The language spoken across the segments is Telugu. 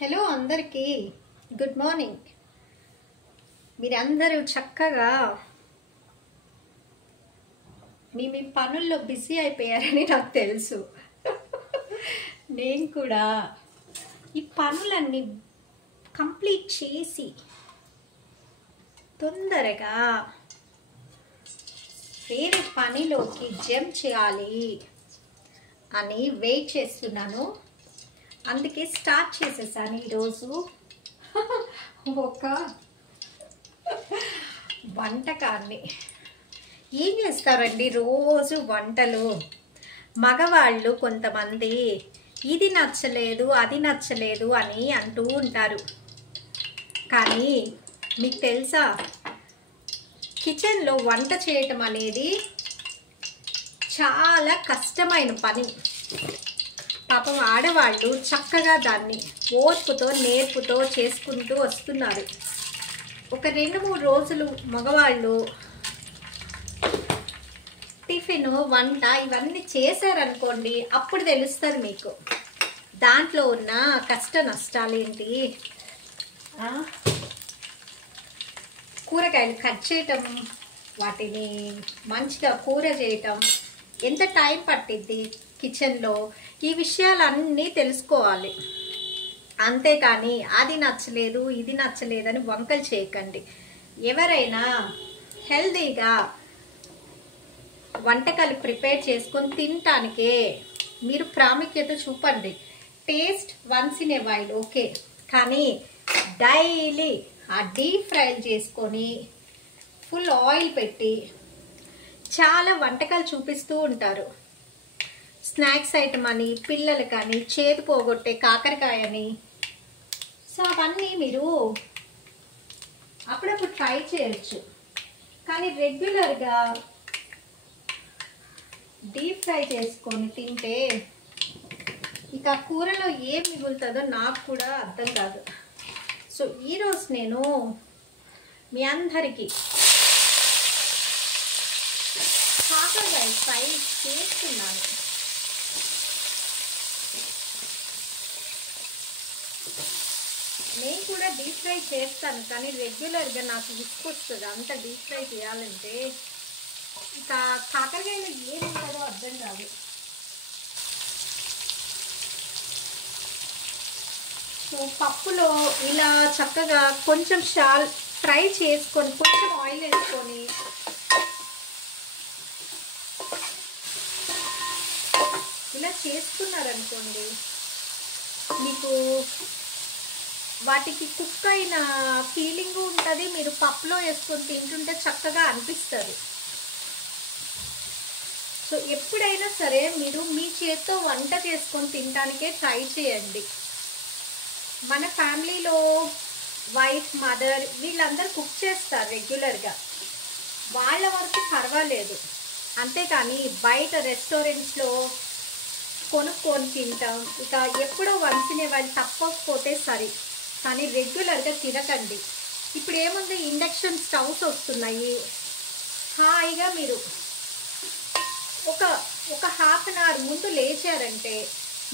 హలో అందరికీ గుడ్ మార్నింగ్. మీరందరూ చక్కగా మీ పనుల్లో బిజీ అయిపోయారని నాకు తెలుసు. నేను కూడా ఈ పనులన్నీ కంప్లీట్ చేసి తొందరగా వేరే పనిలోకి జంప్ చేయాలి అని వెయిట్ చేస్తున్నాను. అందుకే స్టార్ట్ చేసేసాను ఈరోజు ఒక వంటకాన్ని. ఏం చేస్తారండి రోజు వంటలు? మగవాళ్ళు కొంతమంది ఇది నచ్చలేదు అది నచ్చలేదు అని అంటూ ఉంటారు. కానీ మీకు తెలుసా, కిచెన్లో వంట చేయటం అనేది చాలా కష్టమైన పని. పాపం ఆడవాళ్ళు చక్కగా దాన్ని ఓర్పుతో నేర్పుతో చేసుకుంటూ వస్తున్నారు. ఒక 2-3 రోజులు మగవాళ్ళు టిఫిన్ వంట ఇవన్నీ చేశారనుకోండి, అప్పుడు తెలుస్తుంది మీకు దాంట్లో ఉన్న కష్ట నష్టాలు ఏంటి. కూరగాయలు కట్ చేయటం, వాటిని మంచిగా కూర చేయటం ఎంత టైం పట్టిద్ది కిచెన్లో, ఈ విషయాలన్నీ తెలుసుకోవాలి. అంతేకాని అది నచ్చలేదు ఇది నచ్చలేదని వంకలు చేయకండి. ఎవరైనా హెల్దీగా వంటకాలు ప్రిపేర్ చేసుకొని తినటానికే మీరు ప్రాముఖ్యత చూపండి. Taste once in a while okay, కానీ డైలీ ఆ డీప్ ఫ్రై చేసుకొని ఫుల్ ఆయిల్ పెట్టి చాలా వంటకాలు చూపిస్తూ ఉంటారు. స్నాక్స్ ఐటమ్ అని, పిల్లలు కానీ చేదు పోగొట్టే కాకరకాయ అని. సో అవన్నీ మీరు అప్పుడప్పుడు ట్రై చేయొచ్చు, కానీ రెగ్యులర్గా డీప్ ఫ్రై చేసుకొని తింటే ఇక కూరలో ఏం మిగులుతుందో నాకు కూడా అర్థం కాదు. సో ఈరోజు నేను మీ అందరికీ కాకరకాయ ఫ్రై చేస్తున్నాను. నేను కూడా డీప్ ఫ్రై చేస్తాను, కానీ రెగ్యులర్గా నాకు విసుకొస్తుంది అంత డీప్ ఫ్రై చేయాలంటే. ఇక కాకరకాయలో ఏం ఉంటుందో అర్థం కాదు. సో పప్పులో ఇలా చక్కగా కొంచెం ఫ్రై చేసుకొని కొంచెం ఆయిల్ వేసుకొని ఇలా చేసుకున్నారనుకోండి, మీకు వాటికి కుక్ అయిన ఫీలింగ్ ఉంటుంది. మీరు పప్పులో వేసుకొని తింటుంటే చక్కగా అనిపిస్తుంది. సో ఎప్పుడైనా సరే మీరు మీ చేత్తో వంట చేసుకొని తినడానికే ట్రై చేయండి. మన ఫ్యామిలీలో వైఫ్, మదర్ వీళ్ళందరూ కుక్ చేస్తారు రెగ్యులర్గా, వాళ్ళ వరకు పర్వాలేదు. అంతేకాని బయట రెస్టారెంట్స్లో కొనుక్కొని తింటాం. ఇక ఎప్పుడో వన్సినే వాళ్ళు తప్పకపోతే సరే, కానీ రెగ్యులర్గా తినకండి. ఇప్పుడు ఏముంది, ఇండక్షన్ స్టవ్స్ వస్తున్నాయి. హాయిగా మీరు ఒక హాఫ్ అన్ అవర్ ముందు లేచారంటే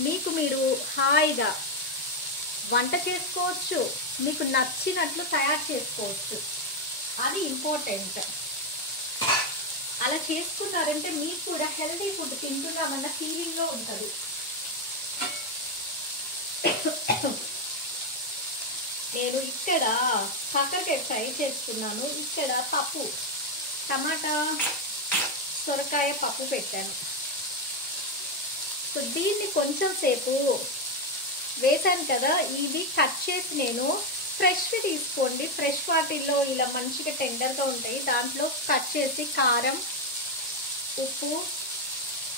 మీకు మీరు హాయిగా వంట చేసుకోవచ్చు, మీకు నచ్చినట్లు తయారు చేసుకోవచ్చు. అది ఇంపార్టెంట్. అలా చేసుకున్నారంటే మీకు కూడా హెల్దీ ఫుడ్ తింటున్నామన్న ఫీలింగ్లో ఉంటుంది. నేను ఇక్కడ కాకరకాయ ఫ్రై చేస్తున్నాను. ఇక్కడ పప్పు, టమాటా సొరకాయ పప్పు పెట్టాను. సో దీన్ని కొంచెం సేపు వేసాను కదా, ఇవి కట్ చేసి నేను ఫ్రెష్వి తీసుకోండి. ఫ్రెష్ వాటిల్లో ఇలా మంచిగా టెండర్గా ఉంటాయి. దాంట్లో కట్ చేసి కారం, ఉప్పు,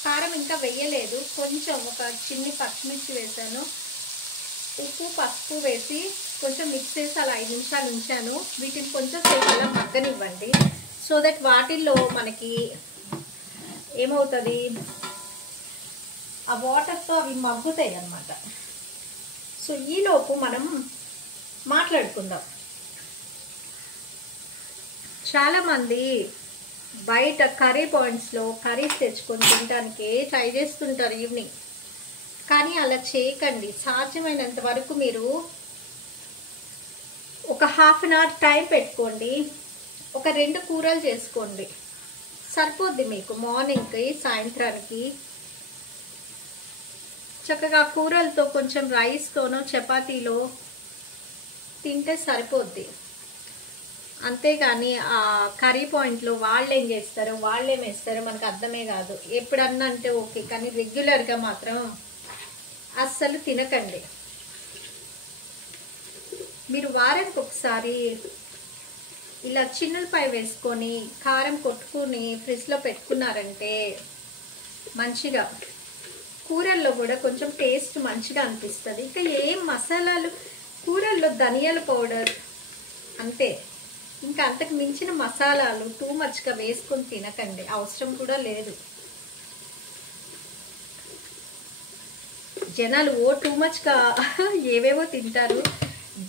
కారం ఇంకా వేయలేదు, కొంచెం ఒక చిన్ని పచ్చిమిర్చి వేసాను, ఉప్పు పసుపు వేసి కొంచెం మిక్స్ చేసి అలా 5 నిమిషాలు ఉంచాను. వీటిని కొంచెం సేపు అలా మగ్గనివ్వండి. సో దట్ వాటిల్లో మనకి ఏమవుతుంది, ఆ వాటర్తో అవి మగ్గుతాయి అన్నమాట. సో ఈలోపు మనం మాట్లాడుకుందాం. చాలామంది బయట కర్రీ పాయింట్స్లో కర్రీస్ తెచ్చుకొని తినడానికి ట్రై చేస్తుంటారు ఈవినింగ్. కానీ అలా చేయకండి. సాధ్యమైనంత వరకు మీరు ఒక హాఫ్ అన్ అవర్ టైం పెట్టుకోండి. ఒక 2 కూరలు చేసుకోండి, సరిపోద్ది మీకు. మార్నింగ్కి సాయంత్రానికి చక్కగా కూరలతో కొంచెం రైస్తోనో చపాతీలో తింటే సరిపోద్ది. అంతేగాని ఆ కర్రీ పాయింట్లో వాళ్ళు ఏం చేస్తారో వాళ్ళు ఏం వేస్తారో మనకు అర్థమే కాదు. ఎప్పుడన్నా అంటే ఓకే, కానీ రెగ్యులర్గా మాత్రం అస్సలు తినకండి. మీరు వారానికి ఒకసారి ఇలా చిన్నులపై వేసుకొని కారం కొట్టుకుని ఫ్రిడ్జ్లో పెట్టుకున్నారంటే మంచిగా కూరల్లో కూడా కొంచెం టేస్ట్ మంచిగా అనిపిస్తుంది. ఇంకా ఏం మసాలాలు, కూరల్లో ధనియాల పౌడర్ అంతే, ఇంకా అంతకు మించిన మసాలాలు టూ మచ్గా వేసుకొని తినకండి, అవసరం కూడా లేదు. జనాలు టూ మచ్గా ఏవేవో తింటారు.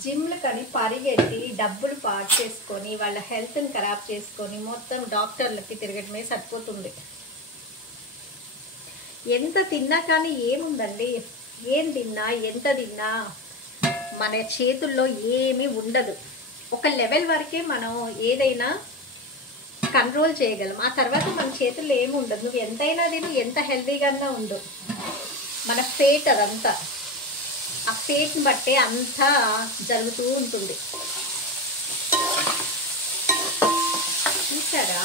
జిమ్లు కానీ పరిగెత్తి డబ్బులు పాడు చేసుకొని వాళ్ళ హెల్త్ని ఖరాబ్ చేసుకొని మొత్తం డాక్టర్లకి తిరగడమే సరిపోతుంది. ఎంత తిన్నా కానీ ఏముందండి, ఏం తిన్నా ఎంత తిన్నా మన చేతుల్లో ఏమీ ఉండదు. ఒక లెవెల్ వరకే మనం ఏదైనా కంట్రోల్ చేయగలం, ఆ తర్వాత మన చేతుల్లో ఏమి ఉండదు. నువ్వు ఎంతైనా తిను, ఎంత హెల్తీగా ఉండు, మన ఫేట్ అదంతా, ఆ ఫేట్ని బట్టే అంతా జరుగుతూ ఉంటుంది. చూసారా,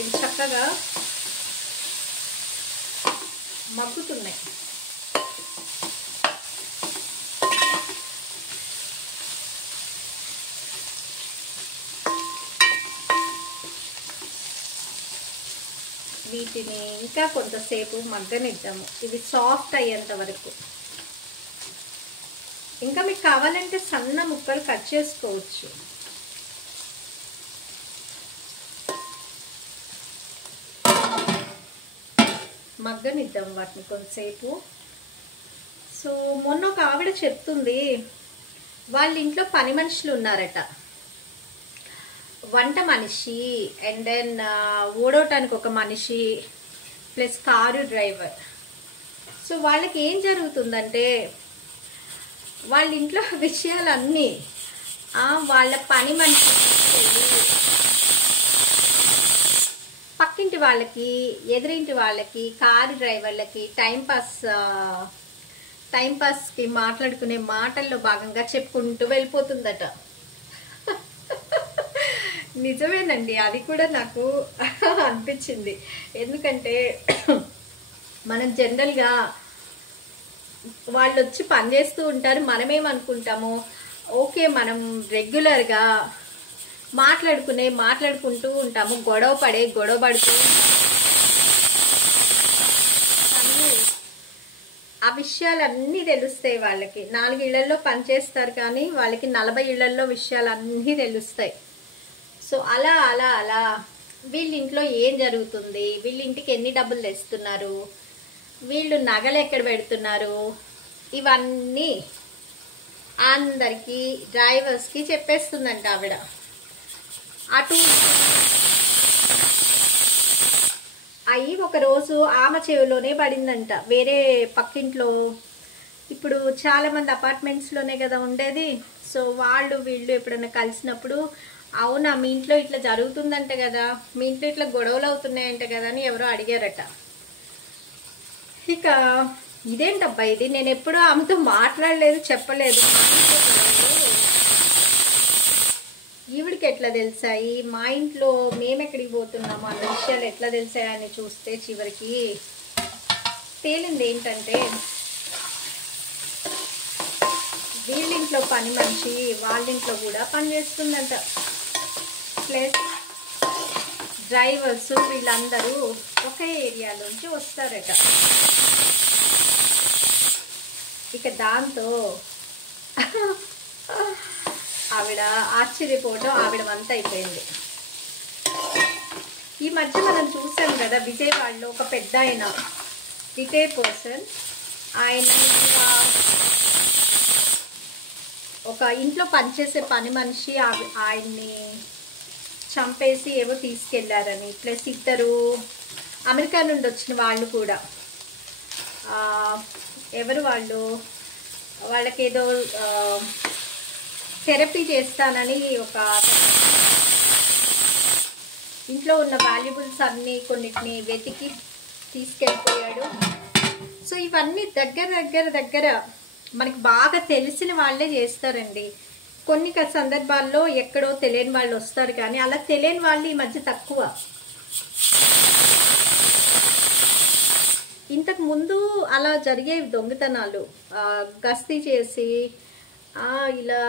ఇది చక్కగా మగ్గుతున్నాయి. వీటిని ఇంకా కొంతసేపు మగ్గనిద్దాము, ఇవి సాఫ్ట్ అయ్యేంత వరకు. ఇంకా మీకు కావాలంటే సన్న ముక్కలు కట్ చేసుకోవచ్చు. మగ్గనిద్దాం వాటిని కొంతసేపు. సో మొన్న ఒక ఆవిడ చెప్తుంది, వాళ్ళ ఇంట్లో పని మనుషులు ఉన్నారట, వంట మనిషి అండ్ దెన్ ఓడవటానికి ఒక మనిషి ప్లస్ కారు డ్రైవర్. సో వాళ్ళకి ఏం జరుగుతుందంటే వాళ్ళ ఇంట్లో విషయాలన్నీ వాళ్ళ పని మనిషి పక్కింటి వాళ్ళకి, ఎదురింటి వాళ్ళకి, కారు డ్రైవర్లకి టైంపాస్కి మాట్లాడుకునే మాటల్లో భాగంగా చెప్పుకుంటూ వెళ్ళిపోతుందట. నిజమేనండి, అది కూడా నాకు అనిపించింది. ఎందుకంటే మనం జనరల్గా వాళ్ళు వచ్చి పని చేస్తూ ఉంటారు, మనమేమనుకుంటాము, ఓకే మనం రెగ్యులర్గా మాట్లాడుకుంటూ ఉంటాము, గొడవ పడుతూ ఉంటాము. కానీ ఆ విషయాలన్నీ తెలుస్తాయి వాళ్ళకి. 4 ఇళ్లలో పనిచేస్తారు కానీ వాళ్ళకి 40 ఇళ్లలో విషయాలన్నీ తెలుస్తాయి. సో అలా అలా అలా వీళ్ళ ఇంట్లో ఏం జరుగుతుంది, వీళ్ళ ఇంటికి ఎన్ని డబ్బులు తెస్తున్నారు, వీళ్ళు నగలు ఎక్కడ పెడుతున్నారు, ఇవన్నీ అందరికీ డ్రైవర్స్కి చెప్పేస్తుందంట ఆవిడ. అటు అయ్యి ఒకరోజు ఆమె చెవిలోనే పడిందంట. వేరే పక్కింట్లో, ఇప్పుడు చాలామంది అపార్ట్మెంట్స్లోనే కదా ఉండేది. సో వాళ్ళు వీళ్ళు ఎప్పుడైనా కలిసినప్పుడు, అవునా మీ ఇంట్లో ఇట్లా జరుగుతుందంట కదా, మీ ఇంట్లో ఇట్లా గొడవలు అవుతున్నాయంట కదా అని ఎవరో అడిగారట. ఇక ఇదేంటబ్బా ఇది, నేను ఎప్పుడూ ఆమెతో మాట్లాడలేదు, చెప్పలేదు, ఈవిడికి ఎట్లా తెలిసాయి, మా ఇంట్లో మేమెక్కడికి పోతున్నాము అన్న విషయాలు ఎట్లా తెలిసాయని చూస్తే చివరికి తేలింది ఏంటంటే, వీళ్ళింట్లో పని మనిషి వాళ్ళింట్లో కూడా పని చేస్తుందంట. ప్లస్ డ్రైవర్స్ వీళ్ళందరూ ఒకే ఏరియాలోంచి వస్తారట. ఇక దాంతో ఆవిడ ఆశ్చర్యపోవడం ఆవిడ వంత అయిపోయింది. ఈ మధ్య మనం చూసాం కదా, విజయవాడలో ఒక పెద్ద ఆయన రిటైర్ పర్సన్, ఆయన ఒక ఇంట్లో పనిచేసే పని మనిషి ఆయన్ని చంపేసి ఏవో తీసుకెళ్లారని, ప్లస్ 2 అమెరికా నుండి వచ్చిన వాళ్ళు కూడా ఎవరు వాళ్ళకి ఏదో థెరపీ చేస్తానని ఒక ఇంట్లో ఉన్న వాల్యుబుల్స్ అన్నీ కొన్నిటిని వెతికి తీసుకెళ్ళిపోయాడు. సో ఇవన్నీ దగ్గర మనకి బాగా తెలిసిన వాళ్ళే చేస్తారండి. కొన్ని సందర్భాల్లో ఎక్కడో తెలియని వాళ్ళు వస్తారు, కానీ అలా తెలియని వాళ్ళు ఈ మధ్య తక్కువ. ఇంతకు ముందు అలా జరిగే దొంగతనాలు గస్తీ చేసి ఇలా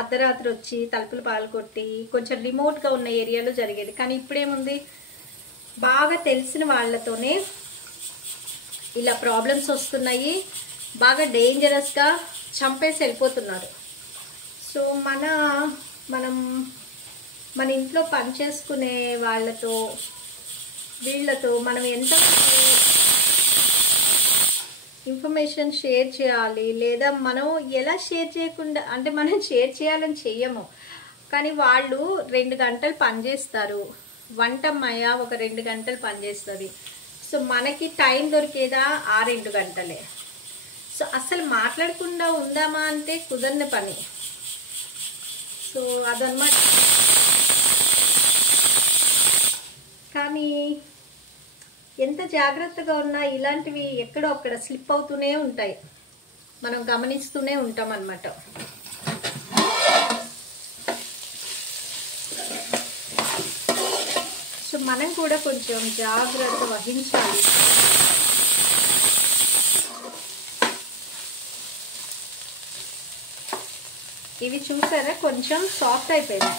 అర్ధరాత్రి వచ్చి తలుపులు పాల్గొట్టి కొంచెం రిమోట్గా ఉన్న ఏరియాలో జరిగేది. కానీ ఇప్పుడేముంది, బాగా తెలిసిన వాళ్ళతోనే ఇలా ప్రాబ్లమ్స్ వస్తున్నాయి, బాగా డేంజరస్గా చంపేసి వెళ్ళిపోతున్నారు. సో మన ఇంట్లో పనిచేసుకునే వీళ్ళతో మనం ఎంత ఇన్ఫర్మేషన్ షేర్ చేయాలి, లేదా మనం ఎలా షేర్ చేయకుండా, అంటే మనం షేర్ చేయాలని చెయ్యము, కానీ వాళ్ళు 2 గంటలు పనిచేస్తారు, వంటమ్మయ్య ఒక 2 గంటలు పనిచేస్తుంది. సో మనకి టైం దొరికేదా ఆ 2 గంటలే. సో అసలు మాట్లాడకుండా ఉందామా అంటే కుదరని పని. సో అదన్నమాట. కానీ ఎంత జాగ్రత్తగా ఉన్నా ఇలాంటివి ఎక్కడో అక్కడ స్లిప్ అవుతూనే ఉంటాయి, మనం గమనిస్తూనే ఉంటాం అన్నమాట. సో మనం కూడా కొంచెం జాగ్రత్త వహించాలి. ఇవి చూసారా కొంచెం సాఫ్ట్ అయిపోయింది.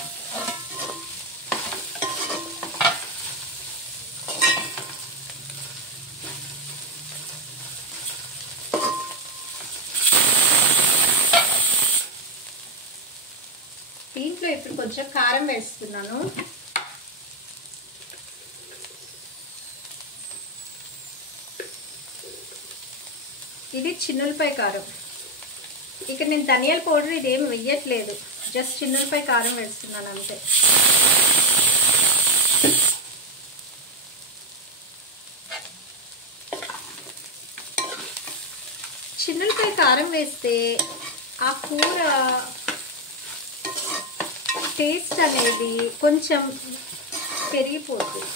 దీంట్లో ఇప్పుడు కొంచెం కారం వేస్తున్నాను. ఇది చిన్నులపై కారం. ఇక్కడ నేను ధనియాల పౌడర్ ఇదేం వెయ్యట్లేదు, జస్ట్ చిన్నులపై కారం వేస్తున్నాను అంతే. చిన్నులపై కారం వేస్తే ఆ కూర టేస్ట్ అనేది కొంచెం పెరిగిపోతుంది.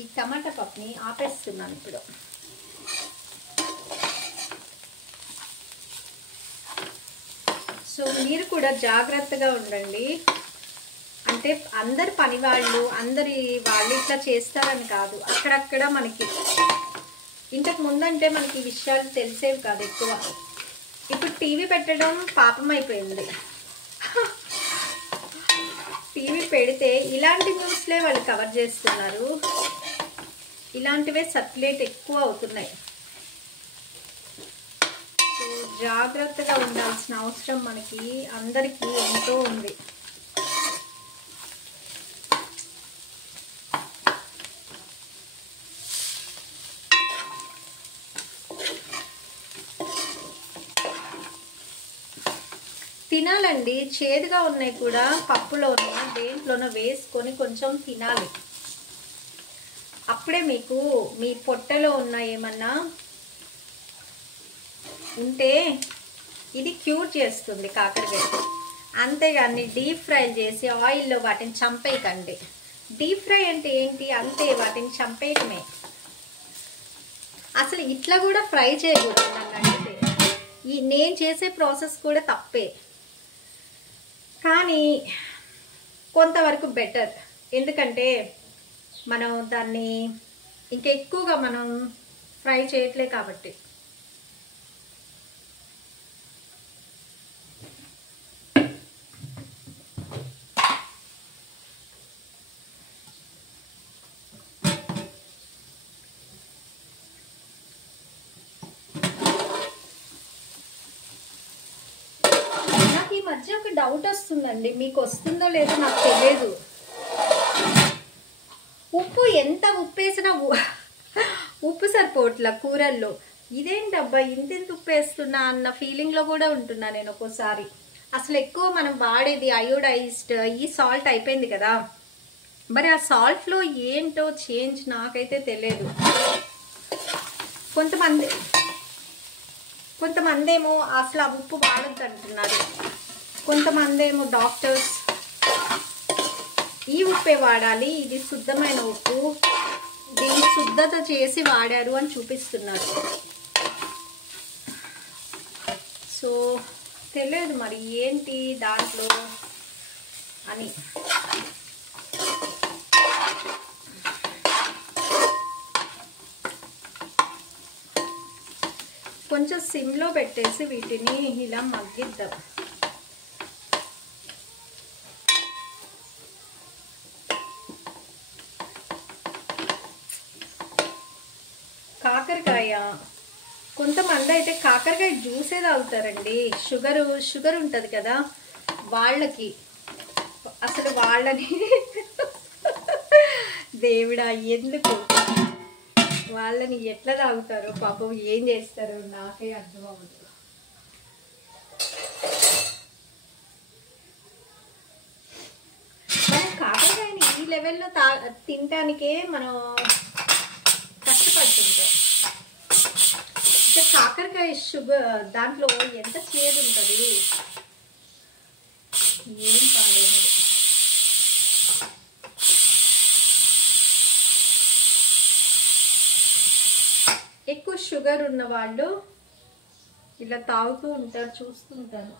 ఈ టమాటా పప్పుని ఆపేస్తున్నాను ఇప్పుడు. సో మీరు కూడా జాగ్రత్తగా ఉండండి. అంటే అందరు పని వాళ్ళు ఇట్లా చేస్తారని కాదు, అక్కడక్కడ మనకి ఇంతకు ముందంటే మనకి ఈ విషయాలు తెలిసేవి కాదు ఎక్కువ. ఇప్పుడు టీవీ పెట్టడం పాపం అయిపోయింది. టీవీ పెడితే ఇలాంటి న్యూస్లే వాళ్ళు కవర్ చేస్తున్నారు, ఇలాంటివే సర్క్యులేట్ ఎక్కువ అవుతున్నాయి. సో జాగ్రత్తగా ఉండాల్సిన అవసరం మనకి అందరికీ ఎంతో ఉంది. తినాలండి, చేదుగా ఉన్నాయి కూడా పప్పులోనో దేంట్లోనో వేసుకొని కొంచెం తినాలి. అప్పుడే మీకు మీ పొట్టలో ఉన్న ఏమన్నా ఉంటే ఇది క్యూర్ చేస్తుంది కాకరకాయ. అంతేగాని డీప్ ఫ్రై చేసి ఆయిల్లో వాటిని చంపేయకండి. డీప్ ఫ్రై అంటే ఏంటి, అంతే, వాటిని చంపేయటమే. అసలు ఇట్లా కూడా ఫ్రై చేయకూడదు నన్ను అడిగితే. నేను చేసే ప్రాసెస్ కూడా తప్పే, కానీ కొంతవరకు బెటర్. ఎందుకంటే మనం దాన్ని ఇంకా ఎక్కువగా మనం ఫ్రై చేయట్లే కాబట్టి. నాకు ఈ మధ్య ఒక డౌట్ వస్తుందండి, మీకు వస్తుందో లేదో నాకు తెలియదు. ఉప్పు ఎంత ఉప్పు వేసినా ఉప్పు సరిపోట్ల కూరల్లో. ఇదేంటబ్బా ఇంత ఉప్పు వేస్తున్నా అన్న ఫీలింగ్లో కూడా ఉంటున్నా నేను ఒక్కోసారి. అసలు ఎక్కువ మనం వాడేది అయోడైజ్డ్ ఈ సాల్ట్ అయిపోయింది కదా. మరి ఆ సాల్ట్లో ఏంటో చేంజ్ నాకైతే తెలియదు. కొంతమంది ఏమో అసలు ఆ ఉప్పు వాడద్దు అంటున్నారు. కొంతమంది ఏమో డాక్టర్స్ ఈ ఉప్పే వాడాలి, ఇది శుద్ధమైన ఉప్పు, దీన్ని శుద్ధత చేసి వాడారు అని చూపిస్తున్నారు. సో తెలియదు మరి ఏంటి దాంట్లో అని. కొంచెం సిమ్లో పెట్టేసి వీటిని ఇలా మగ్గిద్దాం. కాకరకాయ కొంతమంది అయితే కాకరకాయ జ్యూసే తాగుతారండి. షుగర్ ఉంటుంది కదా వాళ్ళకి. అసలు వాళ్ళని దేవుడా ఎందుకు వాళ్ళని ఎట్లా తాగుతారో పాపం, ఏం చేస్తారో నాకే అర్థం అవ్వదు. మనం కాకరకాయని ఈ లెవెల్లో తినటానికే మనం కష్టపడుతుంటాం. కాకరకాయ షుగర్ దాంట్లో ఎంత చేదు ఉంటుంది, ఏం కాలేదు. ఎక్కువ షుగర్ ఉన్న వాళ్ళు ఇలా తాగుతూ ఉంటారు, చూస్తుంటాను.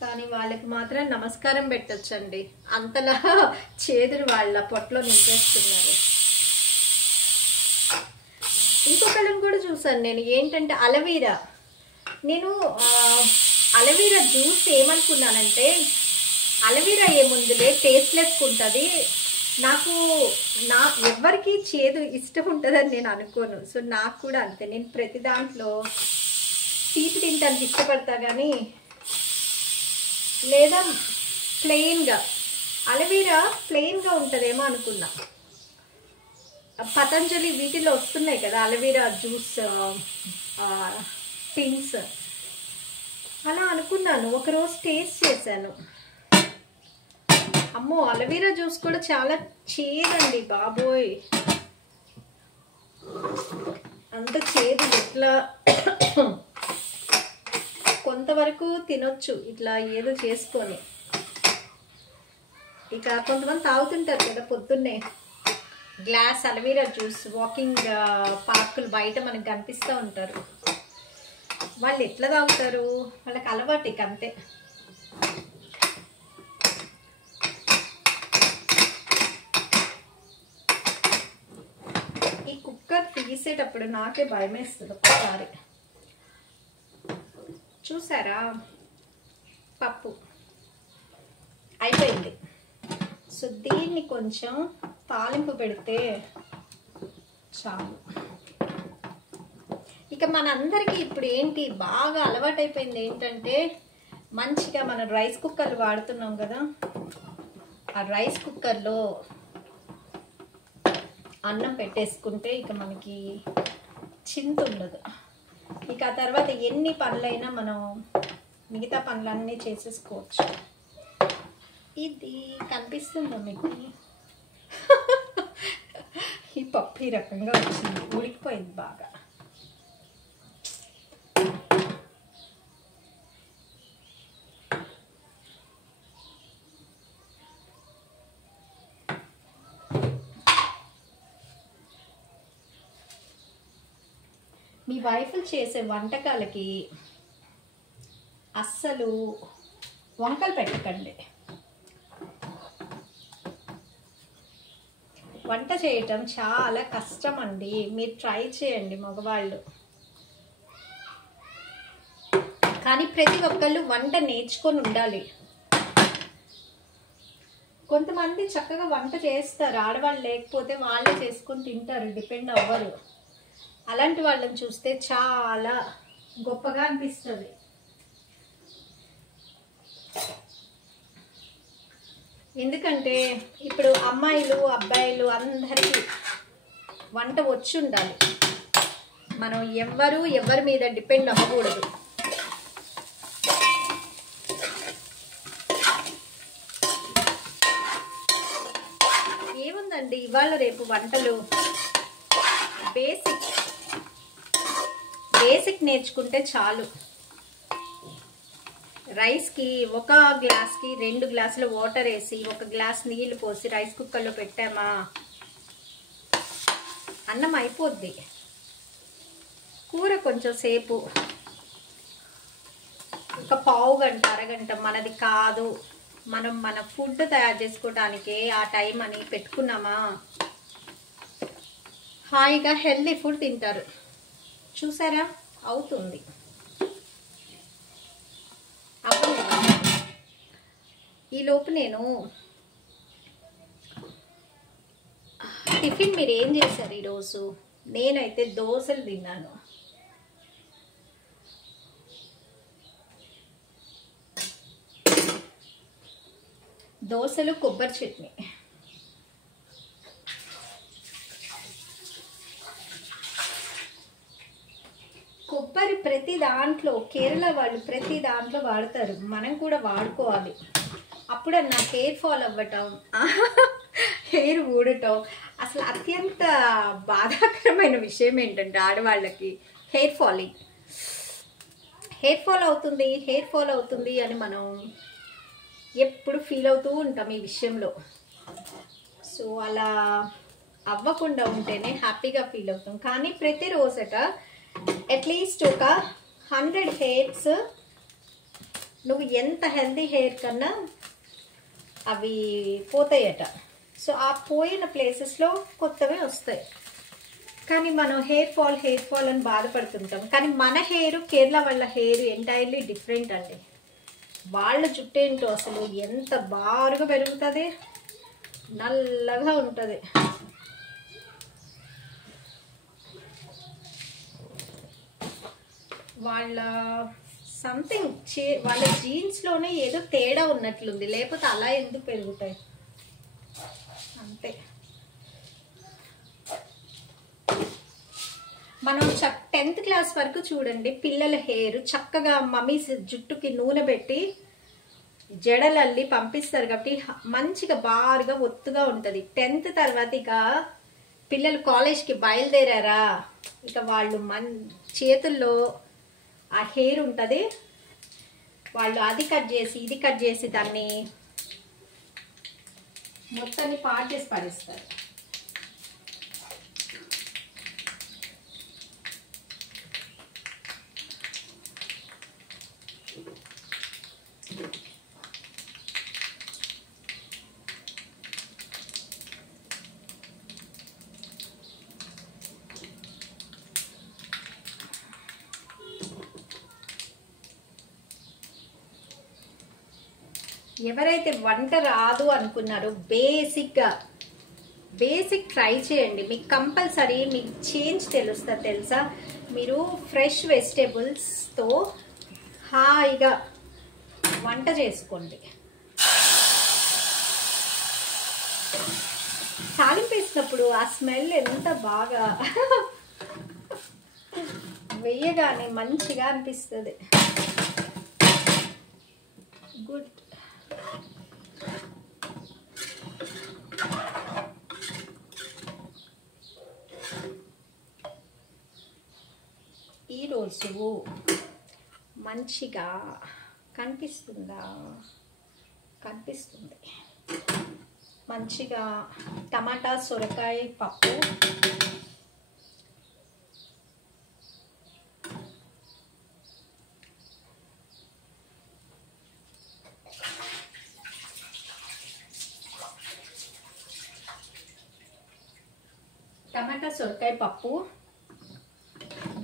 కానీ వాళ్ళకి మాత్రం నమస్కారం పెట్టొచ్చండి, అంతలా చేదుని వాళ్ళ పొట్టలో నింపేస్తున్నారు. ఇంకొకళ్ళని కూడా చూసాను నేను, ఏంటంటే అలవీరా. నేను అలవీరా జ్యూస్ ఏమనుకున్నానంటే, అలవీరా ఏముందిలే టేస్ట్లెస్ ఉంటుంది, ఎవరికి చేదు ఇష్టం ఉంటుందని నేను అనుకోను. సో నాకు కూడా అంతే, నేను ప్రతి దాంట్లో తీపి తినడానికి ఇష్టపడతా, కానీ లేదా ప్లెయిన్గా అలవీరా ప్లెయిన్గా ఉంటుందేమో అనుకున్నా. పతంజలి వీటిలో వస్తున్నాయి కదా అలవీరా జ్యూస్ టిన్స్, అలా అనుకున్నాను. ఒకరోజు టేస్ట్ చేశాను, అమ్మో అలవీరా జ్యూస్ కూడా చాలా చేదండి బాబోయ్. అంత చేదు ఎట్లా కొంతవరకు తినొచ్చు ఇట్లా ఏదో చేసుకొని. ఇక కొంతమంది తాగుతుంటారు కదా పొద్దున్నే గ్లాస్ అలవీరా జ్యూస్, వాకింగ్ పార్కులు బయట మనకు కనిపిస్తూ ఉంటారు. వాళ్ళు ఎట్లా తాగుతారు, వాళ్ళకి అలవాటు ఇక అంతే. ఈ కుక్కర్ తీసేటప్పుడు నాకే భయం వేస్తుంది ఒకసారి. చూసారా, పప్పు అయిపోయింది. సో దీన్ని కొంచెం తాలింపు పెడితే చాలు. ఇక మనందరికీ ఇప్పుడు ఏంటి బాగా అలవాటైపోయింది ఏంటంటే, మంచిగా మనం రైస్ కుక్కర్లు వాడుతున్నాం కదా, ఆ రైస్ కుక్కర్లో అన్నం పెట్టేసుకుంటే ఇక మనకి చింత ఉండదు. ఇక ఆ తర్వాత ఎన్ని పనులైనా మనం మిగతా పనులన్నీ చేసేసుకోవచ్చు. ఇది కనిపిస్తుందా మీకు? ఈ పప్పు ఈ రకంగా వచ్చింది, ఉడికిపోయింది బాగా. మీ వైఫ్లు చేసే వంటకాలకి అస్సలు వంకలు పెట్టకండి. వంట చేయటం చాలా కష్టం అండి, మీరు ట్రై చేయండి మగవాళ్ళు. కానీ ప్రతి ఒక్కళ్ళు వంట నేర్చుకొని ఉండాలి. కొంతమంది చక్కగా వంట చేస్తారు, ఆడవాళ్ళు లేకపోతే వాళ్ళే చేసుకొని తింటారు, డిపెండ్ అవ్వరు. అలాంటి వాళ్ళని చూస్తే చాలా గొప్పగా అనిపిస్తుంది. ఎందుకంటే ఇప్పుడు అమ్మాయిలు అబ్బాయిలు అందరికీ వంట వచ్చి ఉండాలి. మనం ఎవరి మీద డిపెండ్ అవ్వకూడదు. ఇవాళ రేపు వంటలు బేసిక్ నేర్చుకుంటే చాలు. రైస్కి ఒక గ్లాస్కి 2 గ్లాసుల వాటర్ వేసి 1 గ్లాస్ నీళ్ళు పోసి రైస్ కుక్కర్లో పెట్టామా అన్నం అయిపోద్ది. కూర కొంచెం సేపు, ఒక పావు గంట అరగంట మనది కాదు, మనం మన ఫుడ్ తయారు చేసుకోవడానికే ఆ టైం అని పెట్టుకున్నామా హాయిగా హెల్దీ ఫుడ్ తింటారు. చూసారా అవుతుంది. అప్పుడు ఈలోపు నేను టిఫిన్ మీరు ఏం చేశారు ఈరోజు? నేనైతే దోశలు తిన్నాను. దోశలు కొబ్బరి చట్నీ. కొబ్బరి ప్రతి దాంట్లో, కేరళ వాళ్ళు ప్రతి దాంట్లో వాడతారు, మనం కూడా వాడుకోవాలి. అప్పుడన్నా హెయిర్ ఫాల్ అవ్వటం, హెయిర్ ఊడటం అసలు అత్యంత బాధాకరమైన విషయం ఏంటంటే ఆడవాళ్ళకి హెయిర్ ఫాల్ అవుతుంది అని మనం ఎప్పుడు ఫీల్ అవుతూ ఉంటాం ఈ విషయంలో. సో అలా అవ్వకుండా ఉంటేనే హ్యాపీగా ఫీల్ అవుతాం. కానీ ప్రతిరోజట అట్లీస్ట్ ఒక 100 హెయిర్స్, నువ్వు ఎంత హెల్దీ హెయిర్ కన్నా అవి పోతాయట. సో ఆ పోయిన ప్లేసెస్లో కొత్తవే వస్తాయి. కానీ మనం హెయిర్ ఫాల్ అని బాధపడుతుంటాం. కానీ మన హెయిర్, కేరళ వాళ్ళ హెయిర్ ఎంటైర్లీ డిఫరెంట్ అండి. వాళ్ళ జుట్టు ఏంటో అసలు ఎంత బారుగా పెరుగుతుంది, నల్లగా ఉంటుంది. వాళ్ళ వాళ్ళ జీన్స్లోనే ఏదో తేడా ఉన్నట్లుంది, లేకపోతే అలా ఎందుకు పెరుగుతాయి అంతే. మనం 10th క్లాస్ వరకు చూడండి, పిల్లల హెయిర్ చక్కగా మమ్మీస్ జుట్టుకి నూనె పెట్టి జడలల్లి పంపిస్తారు కాబట్టి మంచిగా బారుగా ఒత్తుగా ఉంటుంది. 10th తర్వాత ఇక పిల్లలు కాలేజ్కి బయలుదేరారా, ఇక వాళ్ళు చేతుల్లో ఆ హెయిర్ ఉంటుంది, వాళ్ళు అది కట్ చేసి ఇది కట్ చేసి దాన్ని మొత్తాన్ని పాడు చేసి పడేస్తారు. ఎవరైతే వంట రాదు అనుకున్నారో బేసిక్ ట్రై చేయండి. మీకు కంపల్సరీ మీకు చేంజ్ తెలుస్తుంది తెలుసా. మీరు ఫ్రెష్ వెజిటేబుల్స్తో హాయిగా వంట చేసుకోండి. తాలింపు వేసినప్పుడు ఆ స్మెల్ ఎంత బాగా వేయగానే మంచిగా అనిపిస్తుంది. గుడ్. ఈరోజు మంచిగా కనిపిస్తుంది మంచిగా టమాటా సొరకాయ పప్పు,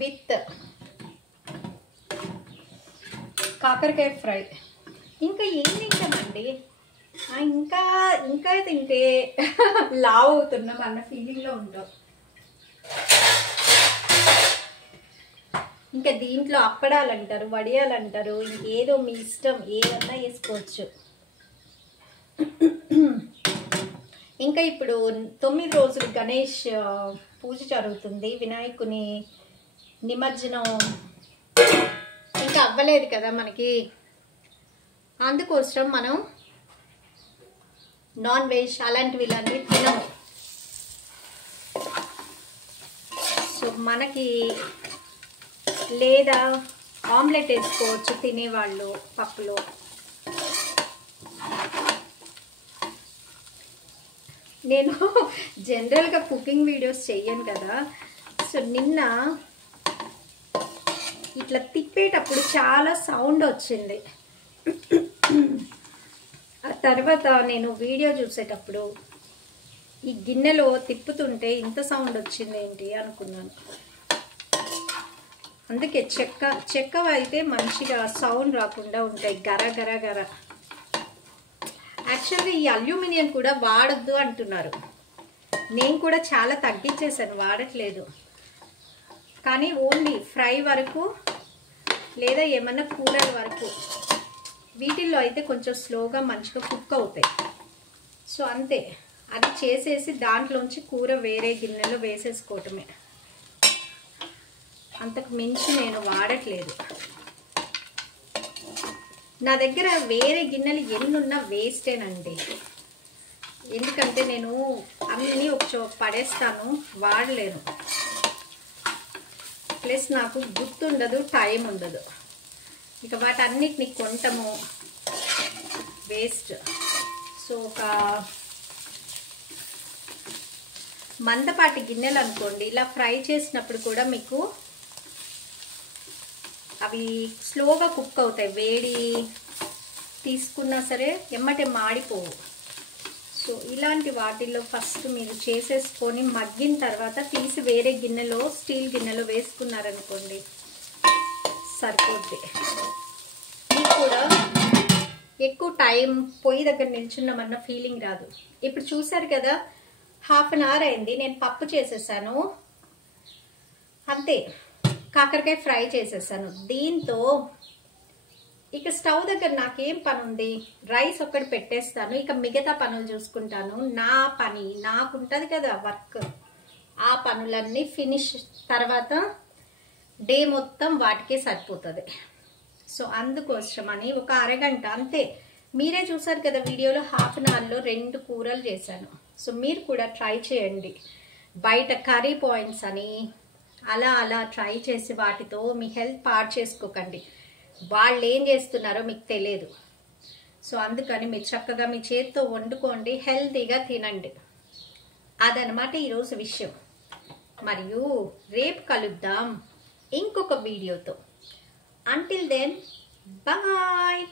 విత్ కాకరకాయ ఫ్రై. ఇంకా ఏం తింటామండి, ఇంకా తింటే లావ్ అవుతున్నాం అన్న ఫీలింగ్లో ఉంటాం. ఇంకా దీంట్లో అప్పడాలు అంటారు, వడియాలు అంటారు, ఇంకేదో మీ ఇష్టం ఏదన్నా వేసుకోవచ్చు. ఇంకా ఇప్పుడు 9 రోజులు గణేష్ పూజ జరుగుతుంది, వినాయకుని నిమజ్జనం ఇంకా అవ్వలేదు కదా మనకి. అందుకోసం మనం నాన్ వెజ్ అలాంటివి ఇలాంటివి తినము. మనకి లేదా ఆమ్లెట్ వేసుకోవచ్చు తినేవాళ్ళు పప్పులో. నేను జనరల్గా కుకింగ్ వీడియోస్ చెయ్యను కదా, సో నిన్న ఇట్లా తిప్పేటప్పుడు చాలా సౌండ్ వచ్చింది. ఆ తర్వాత నేను వీడియో చూసేటప్పుడు ఈ గిన్నెలో తిప్పుతుంటే ఇంత సౌండ్ వచ్చింది ఏంటి అనుకున్నాను. అందుకే చెక్క అయితే మంచిగా సౌండ్ రాకుండా ఉంటాయి, గర గర గర. యాక్చువల్గా ఈ అల్యూమినియం కూడా వాడద్దు అంటున్నారు. నేను కూడా చాలా తగ్గించేసాను, వాడట్లేదు. కానీ ఓన్లీ ఫ్రై వరకు లేదా ఏమన్నా కూరల వరకు, వీటిల్లో అయితే కొంచెం స్లోగా మంచిగా కుక్ అవుతాయి. సో అంతే, అది చేసేసి దాంట్లోంచి కూర వేరే గిన్నెలో వేసేసుకోవటమే. అంతకు మించి నేను వాడట్లేదు. నా దగ్గర వేరే గిన్నెలు ఎన్నున్నా వేస్టేనండి. ఎందుకంటే నేను అన్నీ ఒక పడేస్తాను, వాడలేను. ప్లస్ నాకు గుర్తుండదు, టైం ఉండదు. ఇక వాటన్నిటిని కొంటము వేస్ట్. సో ఒక మందపాటి గిన్నెలు అనుకోండి, ఇలా ఫ్రై చేసినప్పుడు కూడా మీకు అవి స్లోగా కుక్ అవుతాయి. వేడి తీసుకున్నా సరే ఎమ్మటే మాడిపోవు. సో ఇలాంటి వాటిల్లో ఫస్ట్ మీరు చేసేసుకొని మగ్గిన తర్వాత తీసి వేరే గిన్నెలో, స్టీల్ గిన్నెలో వేసుకున్నారనుకోండి సరిపోద్ది. మీకు కూడా ఎక్కువ టైం పొయ్యి దగ్గర నిల్చున్నామన్న ఫీలింగ్ రాదు. ఇప్పుడు చూసారు కదా, 1/2 అవర్ అయింది, నేను పప్పు చేసేసాను అంతే. కాకరకాయ ఫ్రై చేసేసాను. దీంతో ఇక స్టవ్ దగ్గర నాకేం పని ఉంది, రైస్ ఒక్కటి పెట్టేస్తాను, ఇక మిగతా పనులు చూసుకుంటాను. నా పని నాకుంటుంది కదా వర్క్, ఆ పనులన్నీ ఫినిష్ తర్వాత డే మొత్తం వాటికే సరిపోతుంది. సో అందుకోసమని ఒక అరగంట అంతే. మీరే చూసారు కదా వీడియోలో, 1/2 అవర్లో 2 కూరలు చేశాను. సో మీరు కూడా ట్రై చేయండి. బయట కర్రీ పాయింట్స్ అని అలా ట్రై చేసి వాటితో మీ హెల్త్ పాడు చేసుకోకండి. వాళ్ళు ఏం చేస్తున్నారో మీకు తెలియదు. సో అందుకని మీరు చక్కగా మీ చేతితో వండుకోండి, హెల్తీగా తినండి. అదనమాట ఈరోజు విషయం. మరియు రేపు కలుద్దాం ఇంకొక వీడియోతో. Until then bye.